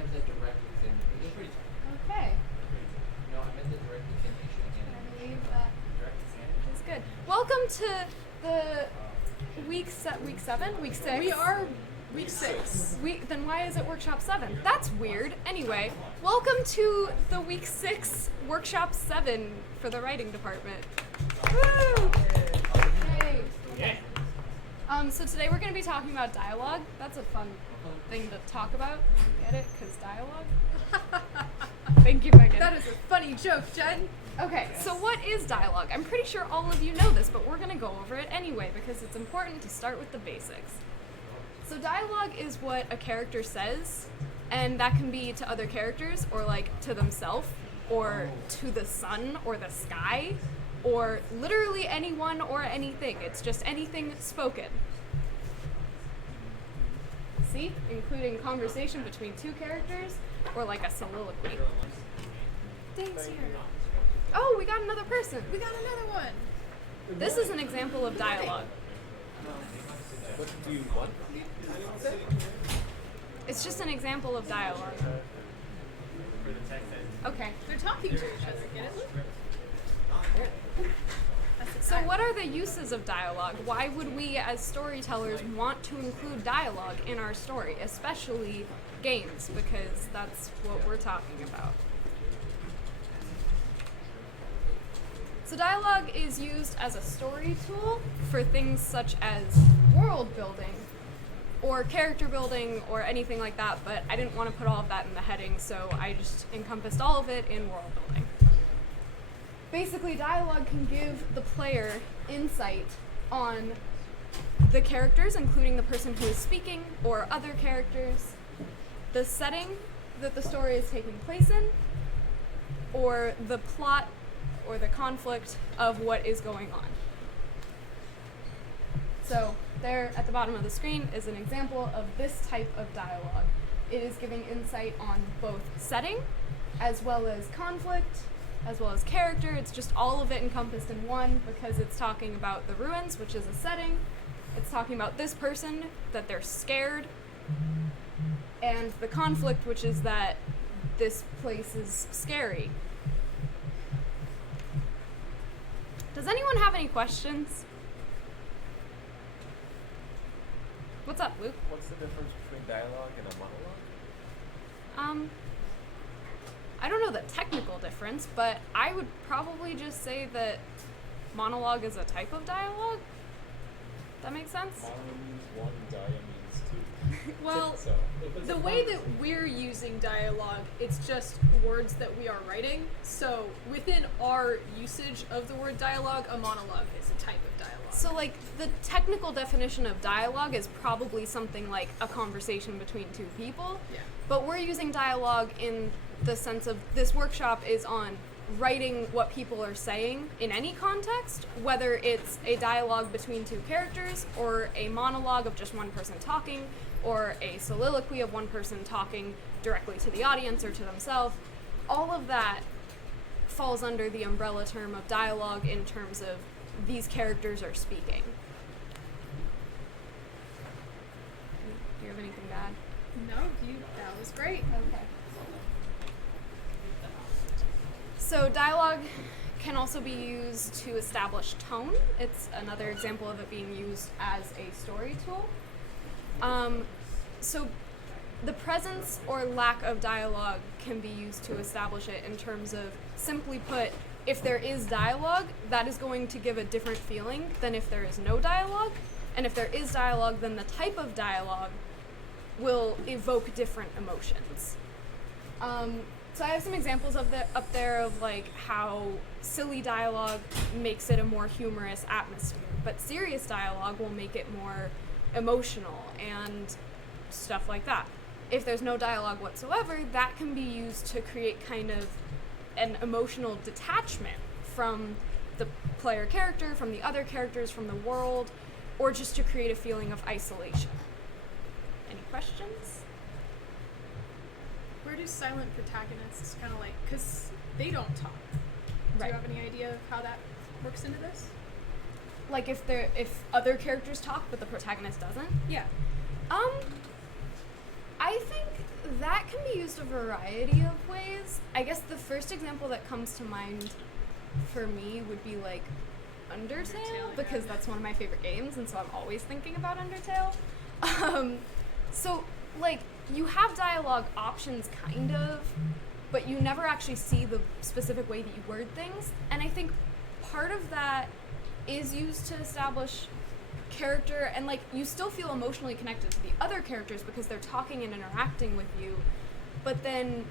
meant the direct examination. Okay. No, I meant the direct examination again. I believe that Direct examination. is good. Welcome to the week 7? Week 6? We are week 6. Then why is it workshop 7? That's weird. Anyway, welcome to the week 6 workshop 7 for the writing department. Woo! Yay. Yeah. So today we're going to be talking about dialogue. That's a fun thing to talk about. Get it? Because dialogue? Thank you, Megan. That is a funny joke, Jen. Okay, so what is dialogue? I'm pretty sure all of you know this, but we're going to go over it anyway because it's important to start with the basics. So dialogue is what a character says, and that can be to other characters or like to themselves or to the sun or the sky or literally anyone or anything. It's just anything spoken. See? Including conversation between two characters or like a soliloquy. Thanks here. Oh, we got another person. We got another one. This is an example of dialogue. What do you want? It's just an example of dialogue. Okay. They're talking to each other. Get it? So what are the uses of dialogue? Why would we as storytellers want to include dialogue in our story, especially games, because that's what we're talking about. So dialogue is used as a story tool for things such as world building or character building or anything like that, but I didn't want to put all of that in the heading, so I just encompassed all of it in world building. Basically, dialogue can give the player insight on the characters, including the person who is speaking or other characters, the setting that the story is taking place in, or the plot or the conflict of what is going on. So there at the bottom of the screen is an example of this type of dialogue. It is giving insight on both setting as well as conflict, as well as character. It's just all of it encompassed in one because it's talking about the ruins, which is a setting. It's talking about this person, that they're scared, and the conflict, which is that this place is scary. Does anyone have any questions? What's up, Luke? What's the difference between dialogue and a monologue? I don't know the technical difference, but I would probably just say that monologue is a type of dialogue. That makes sense? Monologue means one, dia means two. Well, So, the way that we're using dialogue, it's just words that we are writing. So within our usage of the word dialogue, a monologue is a type of dialogue. So, like, the technical definition of dialogue is probably something like a conversation between two people. Yeah. But we're using dialogue in the sense of this workshop is on writing what people are saying in any context, whether it's a dialogue between two characters or a monologue of just one person talking or a soliloquy of one person talking directly to the audience or to themselves. All of that falls under the umbrella term of dialogue in terms of these characters are speaking. Do you have anything to add? No, that was great. Okay. So dialogue can also be used to establish tone. It's another example of it being used as a story tool. So the presence or lack of dialogue can be used to establish it in terms of, simply put, if there is dialogue, that is going to give a different feeling than if there is no dialogue. And if there is dialogue, then the type of dialogue will evoke different emotions. So I have some examples of up there of like how silly dialogue makes it a more humorous atmosphere, but serious dialogue will make it more emotional and stuff like that. If there's no dialogue whatsoever, that can be used to create kind of an emotional detachment from the player character, from the other characters, from the world, or just to create a feeling of isolation. Any questions? Where do silent protagonists kind of like, because they don't talk. Do Right. you have any idea of how that works into this? Like if other characters talk but the protagonist doesn't? Yeah. I think that can be used used a variety of ways. I guess the first example that comes to mind for me would be like Undertale, Undertale, because yeah. that's one of my favorite games, and so I'm always thinking about Undertale. So like you have dialogue options kind of, but you never actually see the specific way that you word things, and I think part of that is used to establish character, and like you still feel emotionally connected to the other characters because they're talking and interacting with you, but then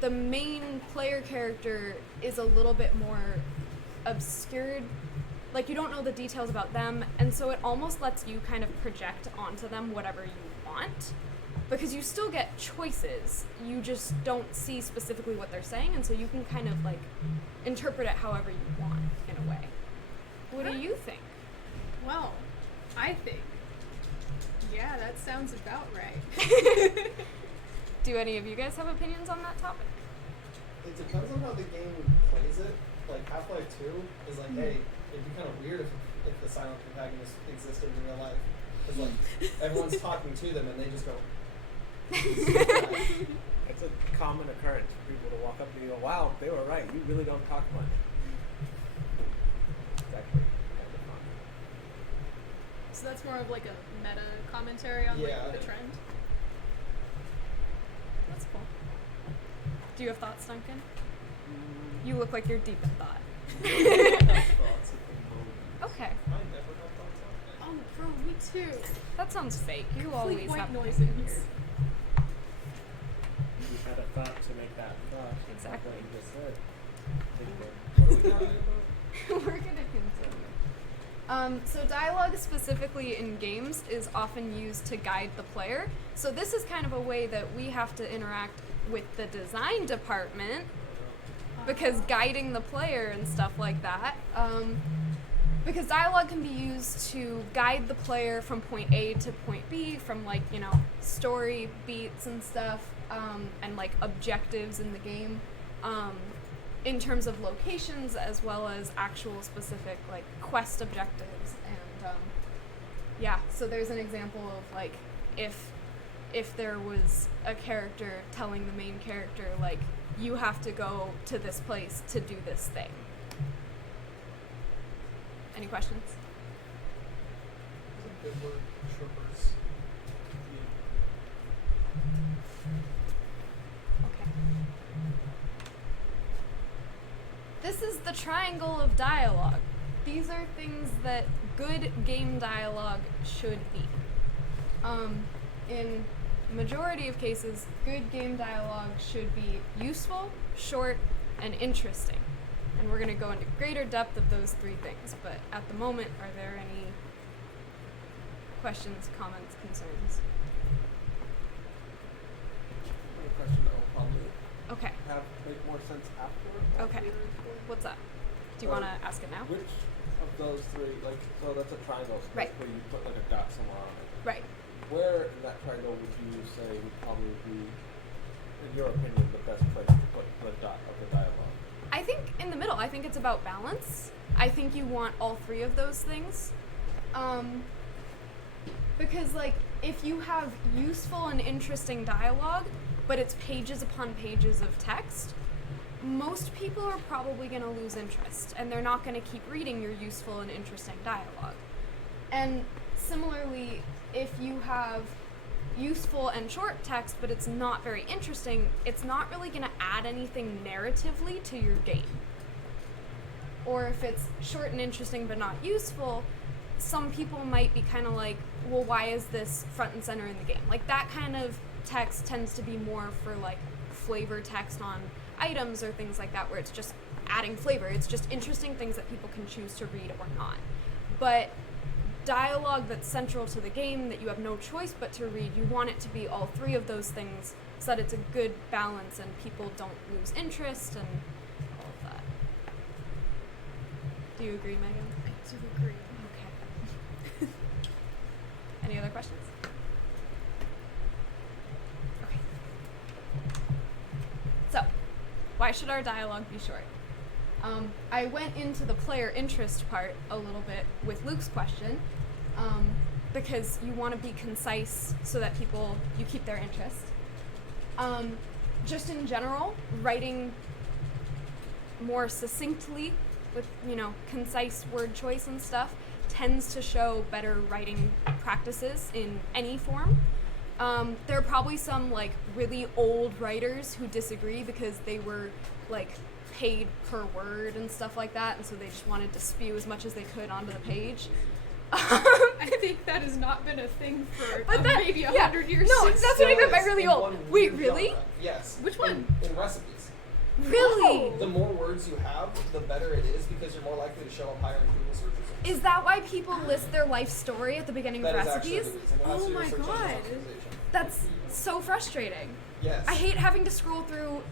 the main player character is a little bit more obscured, like you don't know the details about them, and so it almost lets you kind of project onto them whatever you want, because you still get choices, you just don't see specifically what they're saying, and so you can kind of like interpret it however you want in a way. What do you think? Well, I think, yeah, that sounds about right. Do any of you guys have opinions on that topic? It depends on how the game plays it. Like Half-Life 2 is like, hey, it'd be kind of weird if the silent protagonist existed in real life. Because like everyone's talking to them and they just go. It's a common occurrence for people to walk up to you and go, wow, they were right. You really don't talk much. It's actually kind of fun. So that's more of like a meta commentary on Yeah. like the trend. That's cool. Do you have thoughts, Duncan? You look like you're deep in thought. Thoughts at the moment. Okay, I never have thoughts on it. Oh, bro, me too. that sounds fake. You Complete always white have noises. opinions. You had a thought to make that thought. Exactly. What you just said. What are we talking about? We're gonna continue. So dialogue specifically in games is often used to guide the player. So this is kind of a way that we have to interact with the design department, because guiding the player and stuff like that. Because dialogue can be used to guide the player from point A to point B, from like, you know, story beats and stuff, and like objectives in the game, in terms of locations as well as actual specific like quest objectives. And yeah, so there's an example of like if there was a character telling the main character like, you have to go to this place to do this thing. Any questions? Is a good word, troopers. Okay. This is the triangle of dialogue. These are things that good game dialogue should be. In majority of cases, good game dialogue should be useful, short, and interesting. And we're going to go into greater depth of those three things, but at the moment, are there any questions, comments, concerns? A question that will probably Okay, make more sense after. Okay. What's up? Do you want to ask it now? Which of those three, like, so that's a triangle, so Right. basically you put like a dot somewhere on it. Right. Where in that triangle would you say would probably be, in your opinion, the best place to put the dot of the dialogue? I think in the middle. I think it's about balance. I think you want all three of those things. Because, like, if you have useful and interesting dialogue, but it's pages upon pages of text, most people are probably going to lose interest, and they're not going to keep reading your useful and interesting dialogue. And similarly, if you have useful and short text, but it's not very interesting, it's not really going to add anything narratively to your game. Or if it's short and interesting but not useful, some people might be kind of like, well, why is this front and center in the game? Like, that kind of text tends to be more for like flavor text on items or things like that, where it's just adding flavor. It's just interesting things that people can choose to read or not. But dialogue that's central to the game that you have no choice but to read, you want it to be all three of those things so that it's a good balance and people don't lose interest and all of that. Do you agree, Megan? I do agree. Okay. Any other questions? Okay. So, why should our dialogue be short? I went into the player interest part a little bit with Luke's question, because you want to be concise so that you keep their interest. Just in general, writing more succinctly with, concise word choice and stuff tends to show better writing practices in any form. There are probably some like really old writers who disagree because they were like paid per word and stuff like that, and so they just wanted to spew as much as they could onto the page. I think that has not been a thing for maybe 100 years. No, since. that's what I meant by Still really is old. in one Wait, weird really? genre. Yes. Which one? In recipes. Really? The more words you have, the better it is because you're more likely to show up higher in Google searches. Is that why people list their life story at the beginning That of is actually recipes? the reason. It has Oh to do with my search engine God. optimization. That's so frustrating. Yes. I hate having to scroll through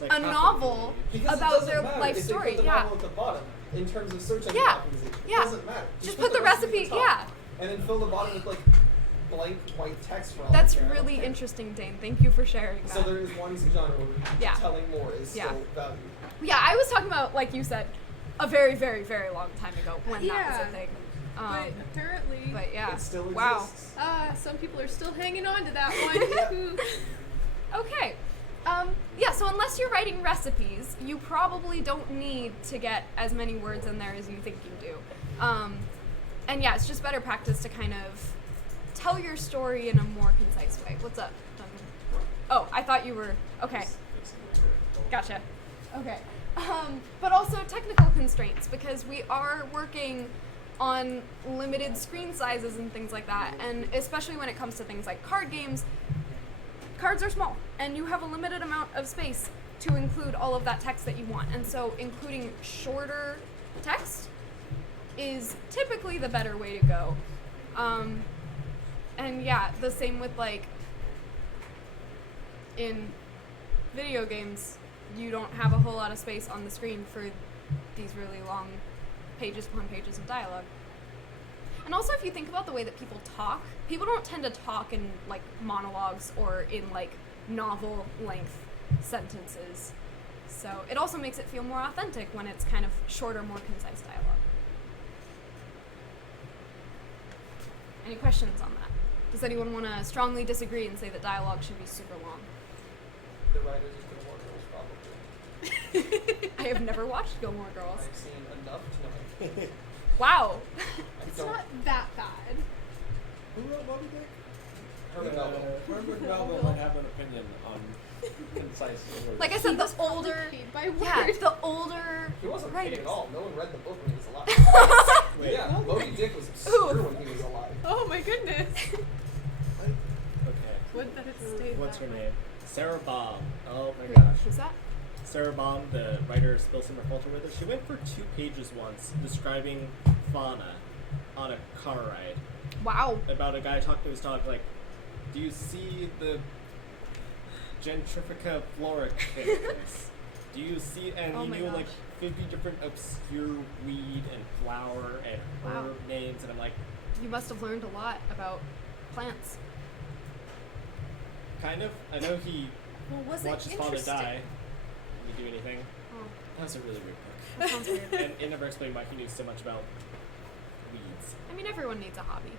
Like a half of novel the Because it about doesn't their matter life if story. They put the Yeah. novel at the bottom in terms of search engine Yeah. optimization. Yeah. It doesn't matter. Just put the recipe. at the Yeah. top, and then fill the bottom with like blank white text for all That's you care. I don't really care. interesting, Dane. Thank you for sharing that. So there is one genre where Yeah. telling more is Yeah. still valued. Yeah, I was talking about, like you said, a very, very, very long time ago when that was Yeah. a thing. But apparently, But yeah. It still Wow. exists. some people are still hanging on to that Yeah. one. Okay. Yeah, so unless you're writing recipes, you probably don't need to get as many words in there as you think you do. And yeah, it's just better practice to kind of tell your story in a more concise way. What's up, Duncan? Oh, I thought you were... Okay. Gotcha. Okay. But also technical constraints, because we are working on limited screen sizes and things like that, and especially when it comes to things like card games, cards are small, and you have a limited amount of space to include all of that text that you want, and so including shorter text is typically the better way to go. And yeah, the same with like in video games, you don't have a whole lot of space on the screen for these really long pages upon pages of dialogue. And also, if you think about the way that people talk, people don't tend to talk in like monologues or in like novel length sentences. So it also makes it feel more authentic when it's kind of shorter, more concise dialogue. Any questions on that? Does anyone want to strongly disagree and say that dialogue should be super long? The writers of Gilmore Girls probably. I have never watched Gilmore Girls. I've seen enough to know. Wow. It's don't- not that bad. Who wrote Moby Dick? Herman Melville. Herman Melville might have an opinion on concise words. Like I said, the Probably older, paid by word. yeah, the older He wasn't writers. paid at all. No one read the book when he was alive. Wait. Yeah, Moby Dick was obscure when he was alive. Oh my goodness. Okay. Would that it stayed What's that her way. name? Sarah Baum. Oh my Wait, gosh. who's that? Sarah Baum, the writer of Spill Some Culture with her. She went for 2 pages once describing fauna on a car ride. Wow. About a guy talking to his dog, like, do you see the Gentrifica flora campus? Do you see, and Oh he my knew like gosh. 50 different obscure weed and flower and Wow. herb names, and I'm like, You must have learned a lot about plants. kind of. I know he Well, was watched it his father interesting? die. Did he do anything? Oh, That was a really weird book. that sounds weird. And it never explained why he knew so much about weeds. I mean, everyone needs a hobby.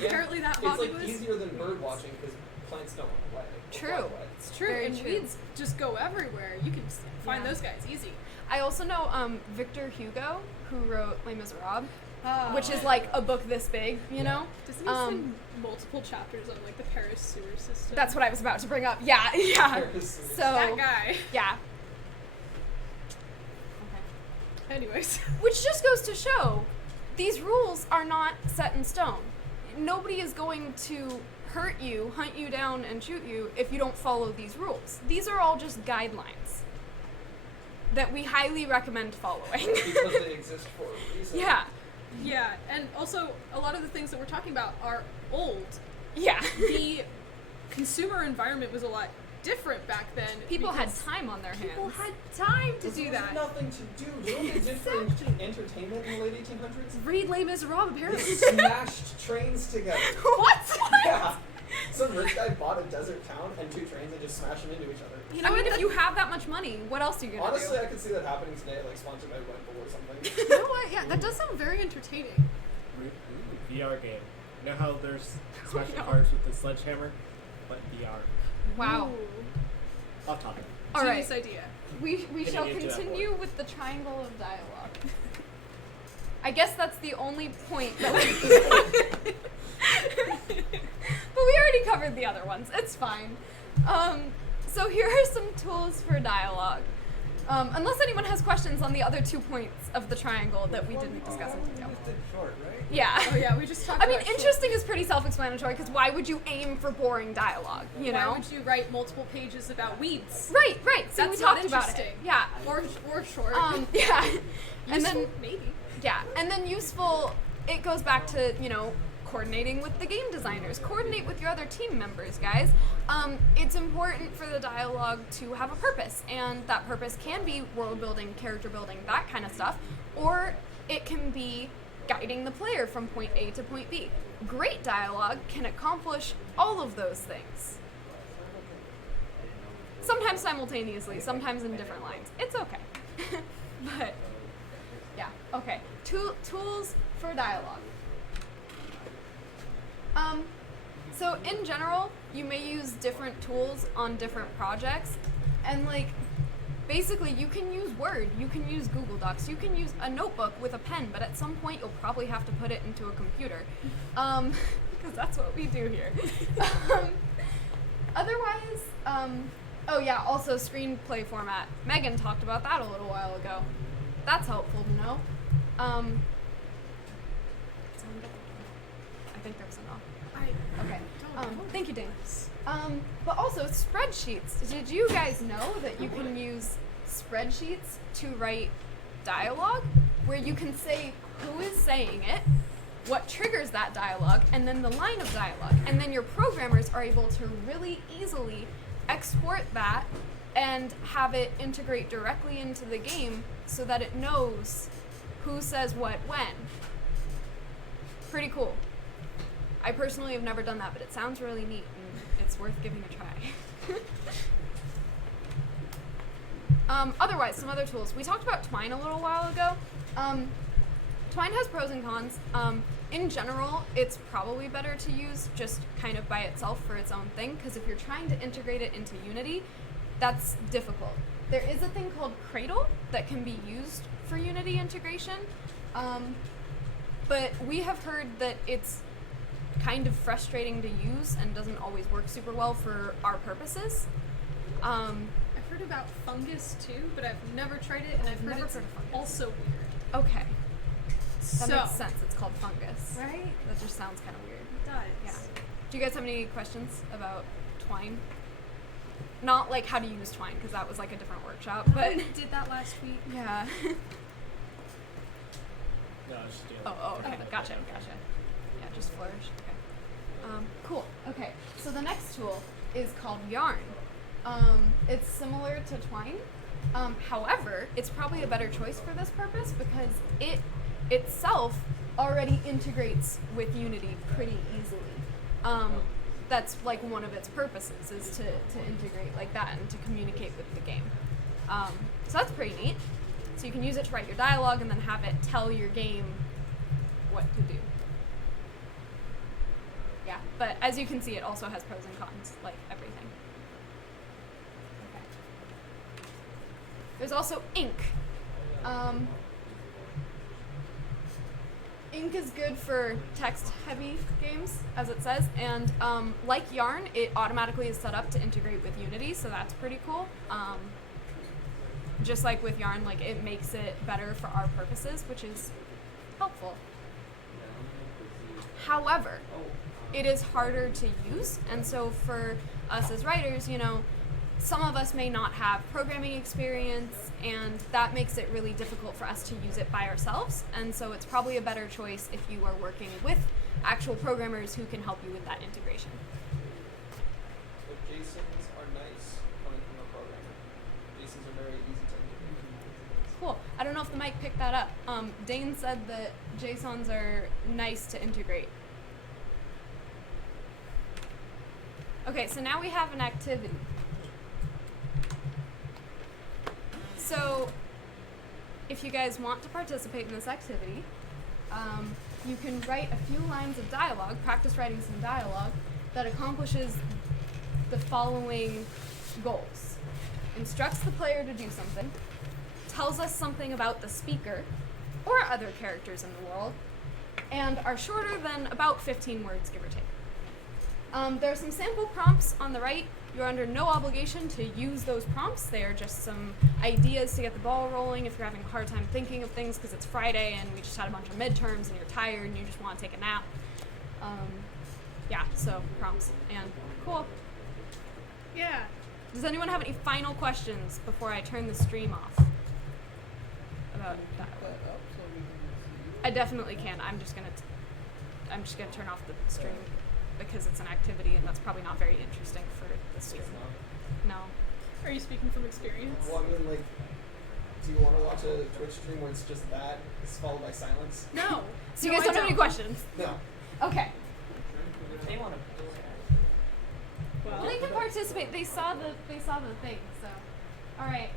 Yeah. Apparently that It's hobby like was easier than bird watching because plants don't run away. Or True. fly away. It's true, Very and true. weeds just go everywhere. You can find Yeah. those guys easy. I also know Victor Hugo, who wrote Les Miserables, Oh. which is like a book this big, you know? Doesn't he spend multiple chapters on like the Paris sewer system? That's what I was about to bring up. Yeah, yeah. Paris is- So, that guy. yeah. Anyways. Which just goes to show these rules are not set in stone. Nobody is going to hurt you, hunt you down, and shoot you if you don't follow these rules. These are all just guidelines that we highly recommend following. because they exist for a reason. Yeah, Yeah, and also a lot of the things that we're talking about are old. yeah. The consumer environment was a lot different back then. People had because time on their hands. People had time to Because do there was that. nothing to do. Do you know what they did for entertainment in the late 1800s? Read Les Miserables, They apparently. smashed trains together. What? Yeah. Some rich guy bought a desert town and 2 trains and just smashed them into each other. You know, I mean, if you have that much money, what else are you gonna Honestly, do? I could see that happening today, like sponsored by Red Bull or something. You know what? Yeah, that does sound very entertaining. VR game. You know how there's smashing no. cars with the sledgehammer? But VR. Wow. Ooh. Off topic. All right. Genius idea. We shall Continue to continue with the triangle of dialogue. I guess that's the only point that we. But we already covered the other ones. It's fine. So here are some tools for dialogue. Unless anyone has questions on the other 2 points of the triangle that we didn't discuss in detail. Just did short, right? Yeah. Oh yeah, we just talked I mean, about short. interesting is pretty self-explanatory because why would you aim for boring dialogue? You know? Why would you write multiple pages about weeds? Right. So That's we not talked about it. interesting. Yeah. Or short. Yeah. And Useful? then Maybe. yeah, and then useful. It goes back to coordinating with the game designers. Coordinate with your other team members, guys. It's important for the dialogue to have a purpose, and that purpose can be world building, character building, that kind of stuff, or it can be guiding the player from point A to point B. Great dialogue can accomplish all of those things. Sometimes simultaneously, sometimes in different lines. It's okay. But, yeah, okay. Tools for dialogue. So in general, you may use different tools on different projects, and basically you can use Word, you can use Google Docs, you can use a notebook with a pen, but at some point you'll probably have to put it into a computer, because that's what we do here. Otherwise, oh yeah, also screenplay format. Megan talked about that a little while ago. That's helpful to know. I think there was enough. Okay. Thank you, Dane. But also spreadsheets. Did you guys know that you can use spreadsheets to write dialogue, where you can say who is saying it, what triggers that dialogue, and then the line of dialogue, and then your programmers are able to really easily export that and have it integrate directly into the game so that it knows who says what when. Pretty cool. I personally have never done that, but it sounds really neat and it's worth giving a try. Otherwise, some other tools. We talked about Twine a little while ago. Twine has pros and cons. In general, it's probably better to use just kind of by itself for its own thing, because if you're trying to integrate it into Unity, that's difficult. There is a thing called Cradle that can be used for Unity integration, but we have heard that it's kind of frustrating to use and doesn't always work super well for our purposes. I've heard about fungus too, but I've never tried it, and I've heard never it's heard of fungus. also weird. Okay, that So, makes sense. It's called fungus. right? That just sounds kind of weird. It does. Yeah. Do you guys have any questions about Twine? Not like how to use Twine, because that was like a different workshop, but We did that last week. yeah. No, I was just doing Okay, gotcha. Yeah, just flourish. Okay. Cool. Okay, so the next tool is called Yarn. It's similar to Twine. However, it's probably a better choice for this purpose because it itself already integrates with Unity pretty easily. That's like one of its purposes is to integrate like that and to communicate with the game. So that's pretty neat. So you can use it to write your dialogue and then have it tell your game what to do. Yeah, but as you can see, it also has pros and cons, like everything. Okay. There's also ink. Ink is good for text-heavy games, as it says, and like Yarn, it automatically is set up to integrate with Unity, so that's pretty cool. Just like with Yarn, like it makes it better for our purposes, which is helpful. However, it is harder to use, and so for us as writers, some of us may not have programming experience, and that makes it really difficult for us to use it by ourselves, and so it's probably a better choice if you are working with actual programmers who can help you with that integration. But JSONs are nice coming from a programmer. JSONs are very easy to integrate. Cool. I don't know if the mic picked that up. Dane said that JSONs are nice to integrate. Okay, so now we have an activity. So, if you guys want to participate in this activity, you can write a few lines of dialogue, practice writing some dialogue, that accomplishes the following goals: instructs the player to do something, tells us something about the speaker or other characters in the world, and are shorter than about 15 words, give or take. There are some sample prompts on the right. You're under no obligation to use those prompts. They are just some ideas to get the ball rolling if you're having a hard time thinking of things because it's Friday and we just had a bunch of midterms and you're tired and you just want to take a nap. Yeah, so prompts. And cool. Yeah. Does anyone have any final questions before I turn the stream off? About dialogue? I definitely can. I'm just gonna turn off the stream because it's an activity and that's probably not very interesting for the stream. No. Are you speaking from experience? Well, I mean, like, do you want to watch a Twitch stream where it's just that, it's followed by silence? No. So you No, guys I don't have any questions? No. Okay. They want to. Well, They can participate. They saw the thing. So, all right.